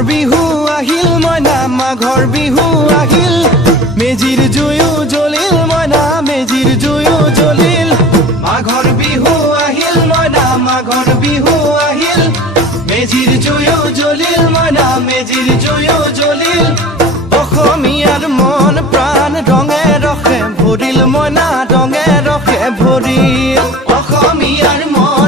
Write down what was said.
বিহু আহিল মইনা মাঘৰ বিহু আহিল মেজিৰ জুয়ো জ্বলিল মইনা মেজিৰ জুয়ো জ্বলিল মাঘৰ বিহু আহিল মইনা মাঘৰ বিহু আহিল মেজিৰ জুয়ো জ্বলিল মইনা মেজিৰ জুয়ো জ্বলিল অসমীয়াৰ মন প্ৰাণ ৰঙে ৰসে ভৰিল মইনা ৰঙে ৰসে ভৰিল অসমীয়াৰ মন